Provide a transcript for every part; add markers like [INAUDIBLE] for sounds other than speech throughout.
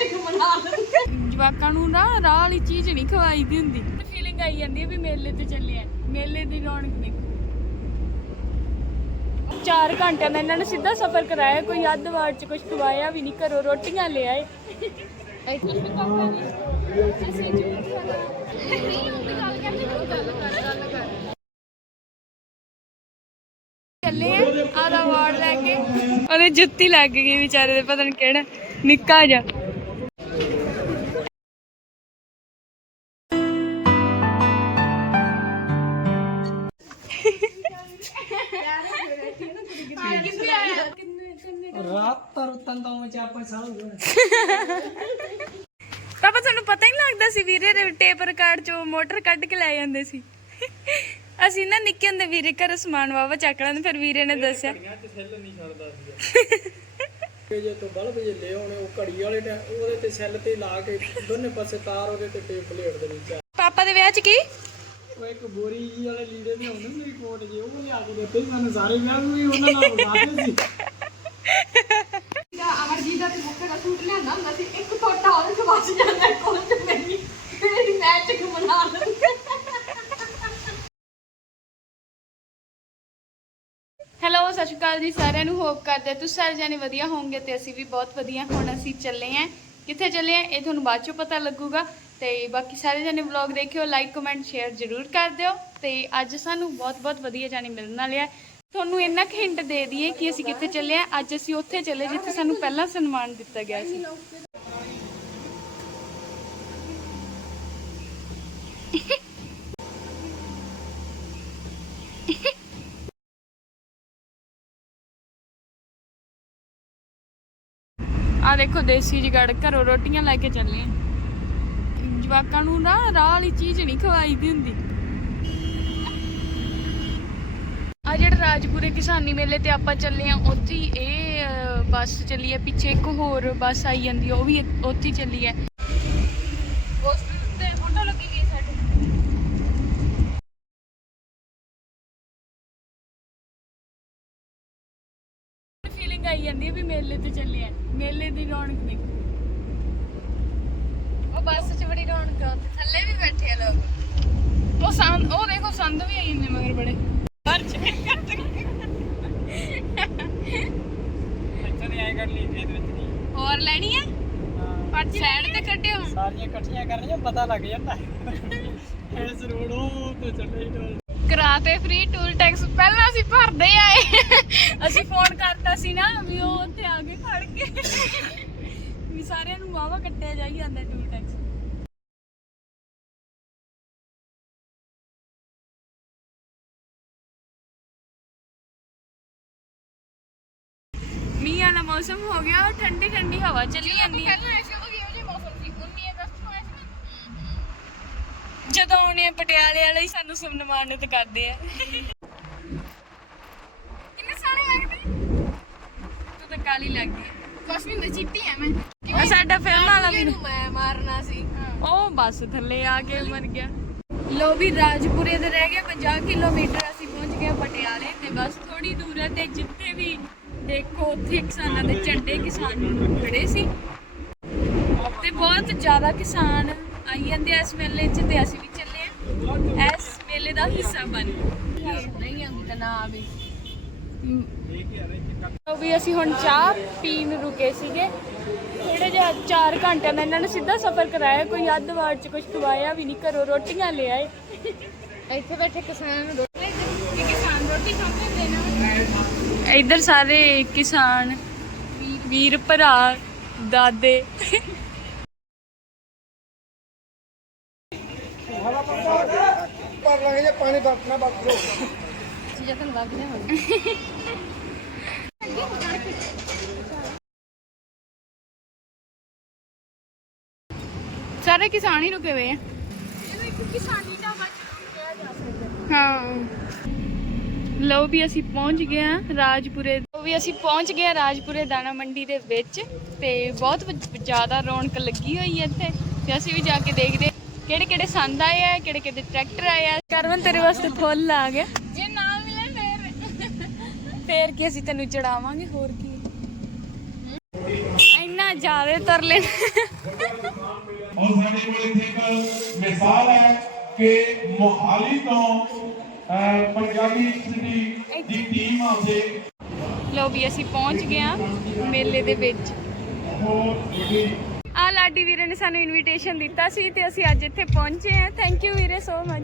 Match ਬਣਾ ਲੈਂਦੇ। ਜਵਾਕਾਂ ਨੂੰ ਨਾ ਰਾਹ ਵਾਲੀ ਚੀਜ਼ ਨਹੀਂ ਖਵਾਈ ਦੀ ਹੁੰਦੀ। ਫੀਲਿੰਗ ਆਈ ਜਾਂਦੀ ਹੈ ਵੀ ਮੇਲੇ ਤੇ ਚੱਲੇ ਆ। ਮੇਲੇ ਦੀ ਰੌਣਕ ਦੇਖੋ। 4 ਘੰਟਿਆਂ ਦਾ ਇਹਨਾਂ ਨੇ ਸਿੱਧਾ ਸਫ਼ਰ ਕਰਾਇਆ ਕੋਈ ਅੱਧ ਵਾਰ ਚ ਕੁਝ ਖਵਾਇਆ ਵੀ ਨਹੀਂ ਘਰੋਂ ਰੋਟੀਆਂ ਲੈ ਆਏ। ਚੱਲੇ ਆ ਆਦਾ ਵਾਰਡ ਲੈ ਕੇ। ਉਹਦੇ ਜੁੱਤੀ ਲੱਗ ਗਈ ਵਿਚਾਰੇ ਦੇ ਪਤਾ ਨਹੀਂ ਕਿਹੜਾ ਨਿੱਕਾ ਜਿਹਾ। ਰਾਤ ਤਰ ਤੰਦੋਂ ਵਿੱਚ ਆਪਾਂ ਸਾਲ ਪਾਪਾ ਤੁਹਾਨੂੰ ਪਤਾ ਹੀ ਨਹੀਂ ਲੱਗਦਾ ਸੀ ਵੀਰੇ ਦੇ ਟੇਪ ਰਿਕਾਰਡ ਚੋਂ ਮੋਟਰ ਕੱਢ ਕੇ ਲੈ ਜਾਂਦੇ ਸੀ। ਅਸੀਂ ਨਾ ਨਿੱਕੇ ਹੁੰਦੇ ਵੀਰੇ ਘਰ ਸਮਾਨ ਵਾਵਾ ਚੱਕ ਲੈਂਦੇ ਫਿਰ ਵੀਰੇ ਨੇ ਦੱਸਿਆ। ਜੇ ਤੋਂ ਬਲਬ ਜੇ ਲੈ ਆਉਣੇ ਉਹ ਘੜੀ ਵਾਲੇ ਟੈ- ਉਹਦੇ ਤੇ ਸੈੱਲ ਤੇ ਲਾ ਕੇ ਦੋਨੇ ਪਾਸੇ ਤਾਰ ਉਹਦੇ ਤੇ ਟੇਪ ਪਲੇਟ ਦੇ ਵਿੱਚ ਪਾਪਾ ਦੇ ਵਿਆਹ 'ਚ ਕੀ? ਉਹ ਇੱਕ ਬੋਰੀ ਜਿਹੀ ਵਾਲੇ ਲੀੜੇ ਦੇ ਹੁੰਦੇ ਮੇਰੀ ਕੋਟ ਜੇ ਉਹ ਲਿਆ ਕੇ ਦਿੱਤੇ ਸੀ ਮੈਨੂੰ ਸਾਰੇ ਵਿਆਹ ਵੀ ਉਹਨਾਂ ਨਾਲ ਬਗਾਤੇ ਸੀ। ਅਮਰਜੀਤ ਦਾ ਤੇ ਮੁੱਕੇ ਦਾ ਸੂਟ ਲਿਆਂਦਾ ਹੁੰਦਾ ਸੀ ਇੱਕ ਟੋਟਾ ਉਹਦੇ ਚ ਵੱਜ ਜਾਂਦਾ ਕੋਲ ਚ ਮੇਰੀ ਮੇਰੀ ਮੈਚ ਬਣਾ ਲੈਂਦੇ ਹੈਲੋ ਸਤਿ ਸ਼੍ਰੀ ਅਕਾਲ ਜੀ ਸਾਰਿਆਂ ਨੂੰ ਹੋਪ ਕਰਦੇ ਤੁਸੀਂ ਸਾਰੇ ਜਾਣੇ ਵਧੀਆ ਹੋਵੋਗੇ ਤੇ ਅਸੀਂ ਵੀ ਬਹੁਤ ਵਧੀਆ ਹੁਣ ਅਸੀਂ ਚੱਲੇ ਆਂ ਕਿੱਥੇ ਚੱਲੇ ਆਂ ਇਹ ਤੁਹਾਨੂੰ ਬਾਅਦ ਚੋਂ ਪਤਾ ਲੱਗੂਗਾ। ਤੇ ਬਾਕੀ ਸਾਰੇ ਜਾਣੇ ਵਲੌਗ ਦੇਖਿਓ ਲਾਈਕ ਕਮੈਂਟ ਸ਼ੇਅਰ ਜ਼ਰੂਰ ਕਰ ਦਿਓ ਤੇ ਅੱਜ ਸਾਨੂੰ ਬਹੁਤ ਬਹੁਤ ਵਧੀਆ ਜਾਣੇ ਮਿਲਣ ਵਾਲੇ ਆ। ਤੁਹਾਨੂੰ ਇੰਨਾ ਕੁ ਹਿੰਟ ਦੇ ਦਈਏ ਕਿ ਅਸੀਂ ਕਿੱਥੇ ਚੱਲੇ ਆਂ। ਅੱਜ ਅਸੀਂ ਉੱਥੇ ਚੱਲੇ ਜਿੱਥੇ ਸਾਨੂੰ ਪਹਿਲਾਂ ਸਨਮਾਨ ਦਿੱਤਾ ਗਿਆ ਸੀ। ਆ ਦੇਖੋ ਦੇਸੀ ਜਗੜ, ਘਰੋਂ ਰੋਟੀਆਂ ਲੈ ਕੇ ਚੱਲੇ ਆ। ਜਵਾਕਾਂ ਨੂੰ ਨਾ ਰਾਹ ਵਾਲੀ ਚੀਜ਼ ਨਹੀਂ ਖਵਾਈ ਹੁੰਦੀ। ਆ ਜਿਹੜਾ ਰਾਜਪੁਰੇ ਕਿਸਾਨੀ ਮੇਲੇ ਤੇ ਆਪਾਂ ਚੱਲੇ ਆ ਉੱਥੇ ਇਹ ਬੱਸ ਚੱਲੀ ਹੈ ਪਿੱਛੇ ਇੱਕ ਹੋਰ ਬੱਸ ਆਈ ਜਾਂਦੀ ਆ, ਉਹ ਵੀ ਉੱਥੇ ਚੱਲੀ ਹੈ। ਫੀਲਿੰਗ ਆਈ ਜਾਂਦੀ ਹੈ ਵੀ ਮੇਲੇ ਤੇ ਚੱਲੇ ਆ ਮੇਲੇ ਦੀ ਰੌਣਕ ਦੇਖੋ। ਉਹ ਬੱਸ ਬੜੀ ਰੌਣਕ ਆ ਉੱਥੇ। ਥੱਲੇ ਵੀ ਬੈਠੇ ਆ ਲੋਕ। ਉਹ ਸੰਦ ਉਹ ਦੇਖੋ ਸੰਦ ਵੀ ਆਈ ਜਾਂਦੇ ਮਗਰ ਬੜੇ। ਬਾਹਰ ਚ ਇੱਥੇ ਨਹੀਂ ਆਏ ਕਰ ਲਈ ਇਹਦੇ ਵਿੱਚ ਨਹੀਂ। ਹੋਰ ਲੈਣੀ ਹੈ। ਪਰ ਸਾਈਡ ਤੇ ਕੱਢਿਓ ਸਾਰੀਆਂ ਇਕੱਠੀਆਂ ਕਰਨੀਆਂ ਪਤਾ ਲੱਗ ਜਾਂਦਾ। ਇਸ ਰੋਡ ਉਹ ਤੇ ਚੱਲੇ ਹੀ ਕਰਾਤੇ ਫ੍ਰੀ ਟੂਲ ਟੈਕਸ ਪਹਿਲਾਂ ਅਸੀਂ ਭਰਦੇ ਆਏ। ਅਸੀਂ ਫੋਨ ਕਰਤਾ ਸੀ ਨਾ ਵੀ ਉਹ ਉੱਥੇ ਆ ਕੇ ਖੜ ਕੇ ਵੀ ਸਾਰਿਆਂ ਨੂੰ ਵਾਵਾ ਕੱਟਿਆ ਜਾਈ ਜਾਂਦਾ ਟੂਲ ਟੈਕਸ ਹਵਾ ਚੱਲੀ ਜਾਂਦੀ ਹੈ ਪਹਿਲਾਂ ਐਸੇ ਉਹ ਇਹੋ ਜਿਹੇ ਮੌਸਮ ਸੀ 19 ਅਗਸਤ ਨੂੰ ਐਸੇ ਜਦੋਂ ਆਉਣੇ ਆ ਪਟਿਆਲੇ ਵਾਲੇ ਹੀ ਸਾਨੂੰ ਸਨਮਾਨਿਤ ਕਰਦੇ ਆ। ਕਿੰਨੇ ਸੋਹਣੇ ਲੱਗਦੇ ਤੂੰ ਤਾਂ ਕਾਲੀ ਲੱਗ ਗਈ। ਕੁਛ ਨਹੀਂ ਹੁੰਦਾ ਚਿੱਟੀ ਐ ਮੈਂ। ਆ ਸਾਡਾ ਫਿਲਮ ਵਾਲਾ ਵੀ ਨੂੰ ਮੈਂ ਮਾਰਨਾ ਸੀ। ਉਹ ਬੱਸ ਥੱਲੇ ਆ ਕੇ ਮਰ ਗਿਆ। ਲੋ ਵੀ ਰਾਜਪੁਰੇ ਦੇ ਰਹਿ ਗਏ 50 ਕਿਲੋਮੀਟਰ ਅਸੀਂ ਪਹੁੰਚ ਗਏ ਪਟਿਆਲੇ ਤੇ ਬਸ ਥੋੜੀ ਦੂਰ ਹੈ ਤੇ ਜਿੱਥੇ ਵੀ ਦੇਖੋ ਉੱਥੇ ਕਿਸਾਨਾਂ ਦੇ ਝੰਡੇ ਕਿਸਾਨ ਖੜੇ ਸੀ। ਤੇ ਬਹੁਤ ਜ਼ਿਆਦਾ ਕਿਸਾਨ ਆਈ ਜਾਂਦੇ ਆ ਇਸ ਮੇਲੇ 'ਚ ਤੇ ਅਸੀਂ ਵੀ ਚੱਲੇ ਆ। ਇਸ ਮੇਲੇ ਦਾ ਹਿੱਸਾ ਬਣ ਨਹੀਂ ਆਉਂਦੀ ਤਾਂ ਨਾ ਆਵੇ। ਉਹ ਵੀ ਅਸੀਂ ਹੁਣ ਚਾਹ ਪੀਣ ਰੁਕੇ ਸੀਗੇ। ਥੋੜੇ ਜਿਹਾ 4 ਘੰਟਿਆਂ ਦਾ ਇਹਨਾਂ ਨੇ ਸਿੱਧਾ ਸਫ਼ਰ ਕਰਾਇਆ ਕੋਈ ਅੱਧ ਵਾਰ ਚ ਕੁਝ ਖਵਾਇਆ ਵੀ ਨਹੀਂ ਘਰੋਂ ਰੋਟੀਆਂ ਲੈ ਆਏ। ਇੱਥੇ ਬੈਠੇ ਕਿਸਾਨ ਰੋਟੀ ਕਿਸਾਨ ਰੋਟੀ ਖਾਂਦੇ ਹੁੰਦੇ ਨਾ। ਇੱਧਰ ਸਾਰੇ ਕਿਸਾਨ ਵੀਰ ਭਰਾ ਦਾਦੇ ਪਰ ਲੱਗੇ ਜੇ ਪਾਣੀ ਬਰਤਨਾ ਬਰਤੋ ਚੀਜ਼ਾਂ ਲਓ ਵੀ ਅਸੀਂ ਪਹੁੰਚ ਗਏ ਆ ਰਾਜਪੁਰੇ। ਲਓ ਵੀ ਅਸੀਂ ਪਹੁੰਚ ਗਏ ਆ ਰਾਜਪੁਰੇ ਦਾਣਾ ਮੰਡੀ ਦੇ ਵਿੱਚ ਤੇ ਬਹੁਤ ਜ਼ਿਆਦਾ ਰੌਣਕ ਲੱਗੀ ਹੋਈ ਹੈ ਇੱਥੇ ਤੇ ਅਸੀਂ ਵੀ ਜਾ ਕੇ ਦੇਖਦੇ ਕਿਹੜੇ ਕਿਹੜੇ ਸੰਦ ਆਏ ਆ ਕਿਹੜੇ ਕਿਹੜੇ ਟਰੈਕਟਰ ਆਏ ਆ। ਕਰਵਨ ਤੇਰੇ ਵਾਸਤੇ ਫੁੱਲ ਆ ਗਿਆ ਜੇ ਨਾ ਮਿਲੇ ਫੇਰ। [LAUGHS] ਫੇਰ ਕੀ ਅਸੀਂ ਤੈਨੂੰ ਚੜਾਵਾਂਗੇ ਹੋਰ ਕੀ। ਇੰਨਾ ਜ਼ਿਆਦਾ ਤੁਰ ਲੈਣ ਔਰ ਸਾਡੇ ਕੋਲ ਇੱਥੇ ਇੱਕ ਮਿਸਾਲ ਹੈ ਕਿ ਮੋਹਾਲੀ ਤੋਂ ਪੰਜਾਬੀ ਸਿਟੀ ਦੀ ਟੀਮ ਆਉਂਦੇ ਲੋ ਵੀ ਅਸੀਂ ਪਹੁੰਚ ਗਏ ਆ ਮੇਲੇ ਦੇ ਵਿੱਚ। ਆ ਲਾਡੀ ਵੀਰੇ ਨੇ ਸਾਨੂੰ ਇਨਵੀਟੇਸ਼ਨ ਦਿੱਤਾ ਸੀ ਤੇ ਅਸੀਂ ਅੱਜ ਇੱਥੇ ਪਹੁੰਚੇ ਆ ਥੈਂਕ ਯੂ ਵੀਰੇ ਸੋ ਮਚ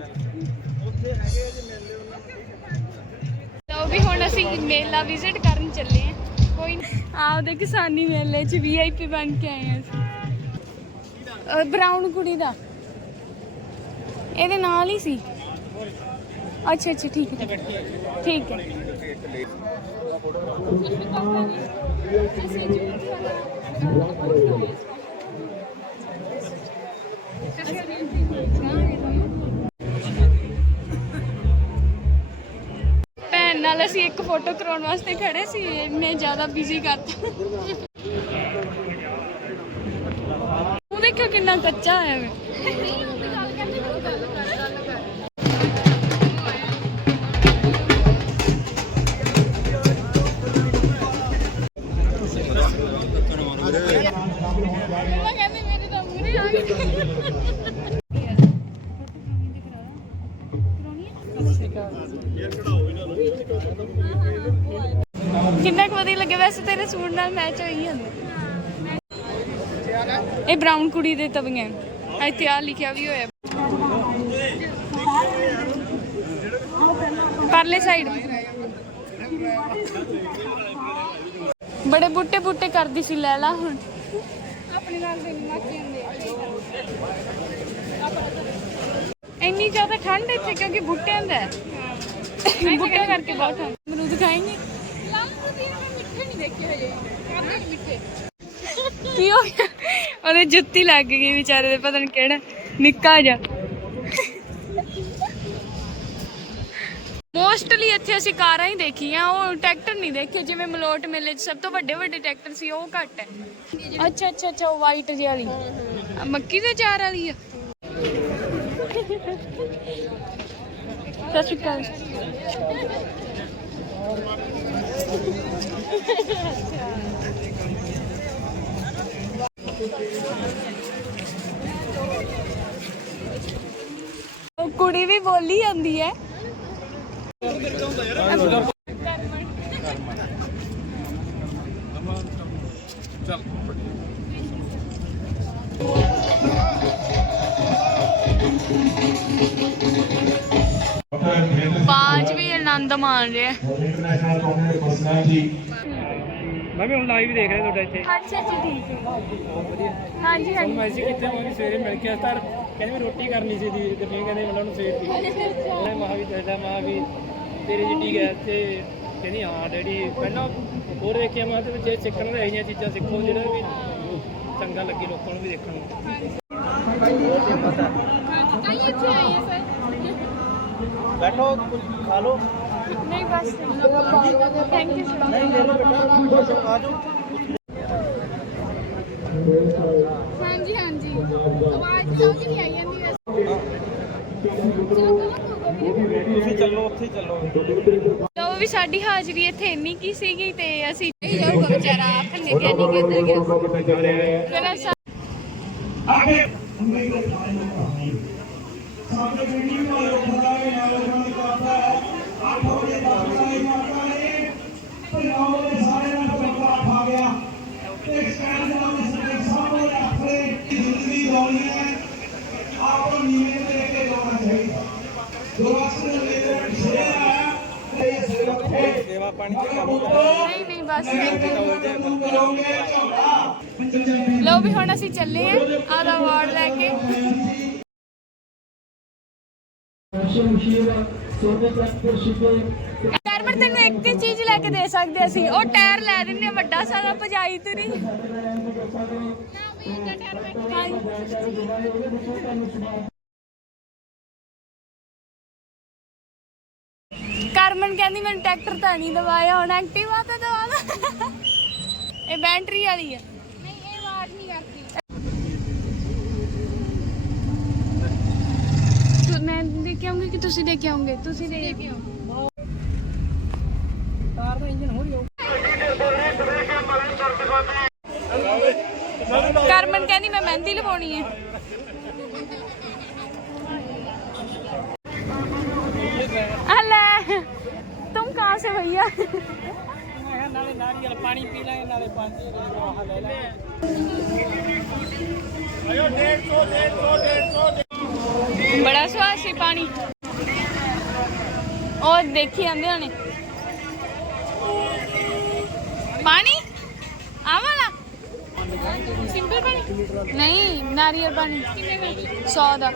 ਲੋ ਵੀ ਹੁਣ ਅਸੀਂ ਮੇਲਾ ਵਿਜ਼ਿਟ ਕਰਨ ਚੱਲੇ ਆ ਕੋਈ ਆਪਦੇ ਕਿਸਾਨੀ ਮੇਲੇ 'ਚ ਵੀਆਈਪੀ ਬਣ ਕੇ ਆਏ ਆ ਅਸੀਂ। ਬਰਾਊਨ ਕੁੜੀ ਦਾ। ਇਹਦੇ ਨਾਲ ਹੀ ਸੀ। ਅੱਛਾ ਅੱਛਾ, ਠੀਕ ਹੈ ਠੀਕ ਹੈ। ਭੈਣ ਨਾਲ ਅਸੀਂ ਇੱਕ ਫੋਟੋ ਕਰਾਉਣ ਵਾਸਤੇ ਖੜੇ ਸੀ, ਇਹਨੇ ਜ਼ਿਆਦਾ ਬਿਜ਼ੀ ਕਰਤਾ। ਉਹ ਦੇਖੋ ਕਿੰਨਾ ਕੱਚਾ ਹੈ। ਵੇ ਮੰਮਾ ਕਿੰਨਾ ਕੁ ਵਧੀਆ ਲੱਗੇ ਵੈਸੇ ਤੇਰੇ ਸੂਟ ਨਾਲ ਮੈਚ ਹੋਈ ਜਾਂਦਾ ਇਹ ਬ੍ਰਾਊਨ ਕੁੜੀ ਦੇ ਤਵੀਆਂ। ਇੱਥੇ ਆ ਲਿਖਿਆ ਵੀ ਹੋਇਆ। ਪਰਲੇ ਸਾਈਡ ਬੜੇ ਬੁੱਟੇ ਬੁੱਟੇ ਕਰਦੀ ਸੀ ਲੈਲਾ ਹੁਣ। ਆਪਣੇ ਨਾਲ ਦੇ ਨਾਚੀ ਜਾਂਦੇ ਇੰਨੀ ਜ਼ਿਆਦਾ ਠੰਡ ਇੱਥੇ ਕਿਉਂਕਿ ਬੁੱਟਿਆਂ ਦਾ ਹੈ। ਬੁੱਟਿਆਂ ਕਰਕੇ ਬਹੁਤ ਠੰਡ ਅਮਰੂਦ ਖਾਏਂਗੇ ਕੀ ਹੋ ਗਿਆ? ਉਹਦੇ ਜੁੱਤੀ ਲੱਗ ਗਈ ਵਿਚਾਰੇ ਦੇ ਪਤਾ ਨਹੀਂ ਕਿਹੜਾ। ਨਿੱਕਾ ਜਿਹਾ। ਮੋਸਟਲੀ ਇੱਥੇ ਅਸੀਂ ਕਾਰਾਂ ਹੀ ਦੇਖੀਆਂ ਉਹ ਟਰੈਕਟਰ ਨਹੀਂ ਦੇਖੇ ਜਿਵੇਂ ਮਲੋਟ ਮੇਲੇ 'ਚ ਸਭ ਤੋਂ ਵੱਡੇ ਵੱਡੇ ਟਰੈਕਟਰ ਸੀ ਉਹ ਘੱਟ ਹੈ। ਅੱਛਾ ਅੱਛਾ ਅੱਛਾ ਉਹ ਵਾਈਟ ਜਿਹੀ ਵਾਲੀ। ਮੱਕੀ ਦੇ ਚਾਰ ਵਾਲੀ ਆ। ਸਤਿ ਸ਼੍ਰੀ ਅਕਾਲ। ਕੁੜੀ ਵੀ ਬੋਲੀ ਜਾਂਦੀ ਹੈ। ਮਾਣ ਰਿਹਾ ਇੰਟਰਨੈਸ਼ਨਲ ਕਾਂਗਰਸ ਪਰਸਨੈਲਿਟੀ ਮੈਂ ਵੀ ਹੁਣ ਲਾਈਵ ਦੇਖ ਰਿਹਾ ਤੁਹਾਡਾ ਇੱਥੇ। ਅੱਛਾ ਅੱਛਾ ਠੀਕ ਹੈ। ਹਾਂਜੀ ਹਾਂਜੀ। ਮੈਂ ਸੀ ਕਿੱਥੇ ਮੈਂ ਵੀ ਸਵੇਰੇ ਮਿਲ ਕੇ ਸਰ ਕਹਿੰਦੇ ਮੈਂ ਰੋਟੀ ਕਰਨੀ ਸੀ ਦੀ ਤੇ ਮੈਂ ਕਹਿੰਦੇ ਉਹਨਾਂ ਨੂੰ ਸਵੇਰ ਦੀ। ਉਹਨੇ ਮਹਾ ਵੀ ਦੱਸਦਾ ਮਹਾ ਵੀ। ਤੇਰੀ ਜਿੱਡੀ ਗਿਆ ਤੇ ਕਹਿੰਦੀ ਹਾਂ ਡੈਡੀ ਪਹਿਲਾਂ ਹੋਰ ਦੇਖਿਆ ਮੈਂ ਤੇ ਵੀ ਜੇ ਸਿੱਖਣ ਦੇ ਇਹੀਆਂ ਚੀਜ਼ਾਂ ਸਿੱਖੋ ਜਿਹੜਾ ਵੀ ਚੰਗਾ ਲੱਗੇ ਲੋਕਾਂ ਨੂੰ ਵੀ ਦੇਖਣ ਨੂੰ। ਬੈਠੋ ਕੁਝ ਖਾ ਲਓ। ਨਹੀਂ ਬਸ। ਥੈਂਕ ਯੂ ਸੋ ਨਹੀਂ ਲੈ ਲਓ ਬੇਟਾ ਆ ਜਾਓ। ਹਾਂਜੀ ਹਾਂਜੀ। ਆਵਾਜ਼ ਸਮਝ ਨਹੀਂ ਆਈ ਜਾਂਦੀ ਤੁਸੀਂ ਚੱਲੋ ਉੱਥੇ ਚੱਲੋ। ਲੋ ਵੀ ਸਾਡੀ ਹਾਜ਼ਰੀ ਇੱਥੇ ਇੰਨੀ ਕੀ ਸੀਗੀ ਤੇ ਅਸੀਂ ਨਹੀਂ ਜਾਊਗਾ ਵਿਚਾਰਾ ਆਖਣ ਨੇ ਕਿ ਨਹੀਂ ਕਿੱਧਰ ਗਿਆ। ਫਿਰ ਅਸਾਂ ਆਗੇ ਸਾਡੇ ਮੀਟਿੰਗ ਵਾਲੇ ਖੜਾ ਹੈ ਨੌਜਵਾਨ ਕਰਦਾ ਹੈ 8 ਵਜੇ ਤੱਕ ਸਾਈ ਮਾਰਦਾ ਹੈ ਤੇ 9 ਵਜੇ ਸਾਰੇ ਨਾਲ ਬੱਕਰਾ ਖਾ ਗਿਆ ਤੇ ਸਟੈਂਡ ਦੇ ਨਾਲ ਸਾਡੇ ਸਾਹਮਣੇ ਆਪਣੇ ਜ਼ਿੰਦਗੀ ਲਾਉਣੀ ਹੈ ਆਪੋ ਨੀਵੇਂ ਦੇ ਕੇ ਲਾਉਣਾ ਚਾਹੀਦਾ ਜੋ ਅਕਸਰ ਮੇਰੇ ਪਿਛੇ ਆਇਆ ਤੇ ਸੇਵਾ ਸੇਵਾ ਪਾਣੀ ਤੇ ਕੰਮ ਨਹੀਂ ਨਹੀਂ ਬਸ ਕਰੋਗੇ ਝੋਲਾ ਲੋ ਵੀ ਹੁਣ ਅਸੀਂ ਚੱਲੇ ਆ ਆਦਾ ਅਵਾਰਡ ਲੈ ਕੇ ਟਾਇਰ ਤੈਨੂੰ ਇੱਕ ਹੀ ਚੀਜ਼ ਲੈ ਕੇ ਦੇ ਸਕਦੇ ਅਸੀਂ ਉਹ ਟਾਇਰ ਲੈ ਦਿੰਨੇ ਵੱਡਾ ਸਾਰਾ ਭਜਾਈ ਤੁਰੀ ਕਰਮਨ ਕਹਿੰਦੀ ਮੈਨੂੰ ਟਰੈਕਟਰ ਤਾਂ ਨਹੀਂ ਦਵਾਇਆ ਹੁਣ ਐਕਟਿਵਾ ਤਾਂ ਦਵਾ ਦੋ ਇਹ ਬੈਟਰੀ ਵਾਲੀ ਆ। ਨਹੀਂ ਇਹ ਆਵਾਜ਼ ਨਹੀਂ ਕਰਦੀ ਤੂੰ- ਮੈਂ ਦੇਖ ਕੇ ਆਉਂਗੀ ਕਿ ਤੁਸੀਂ ਦੇਖ ਕੇ ਆਉਂਗੇ ਤੁਸੀਂ ਦੇਖ ਕੇ ਕਾਰ ਦਾ ਇੰਜਨ ਹੋ ਰਿਹਾ ਕਰਮਨ ਕਹਿੰਦੀ ਮੈਂ ਮਹਿੰਦੀ ਲਵਾਉਣੀ ਹੈ। ਅਲੇ ਤੁਮ ਕਹਾਂ ਸੇ ਭਈਆ? ਨਾਲੇ ਨਾਰੀਅਲ ਪਾਣੀ ਪੀ ਲਾਂਗੇ ਨਾਲੇ ਪਾਣੀ ਆਹ ਲੈ ਲੈ ਬੜਾ ਸਵਾਦ ਸੀ ਪਾਣੀ। ਉਹ ਦੇਖੀ ਜਾਂਦੇ ਹੋਣੇ। ਪਾਣੀ ਆ ਵਾਲਾ ਸਿੰਪਲ ਪਾਣੀ ਨਹੀਂ ਨਾਰੀਅਲ ਪਾਣੀ ਕਿੰਨੇ 100 ਦਾ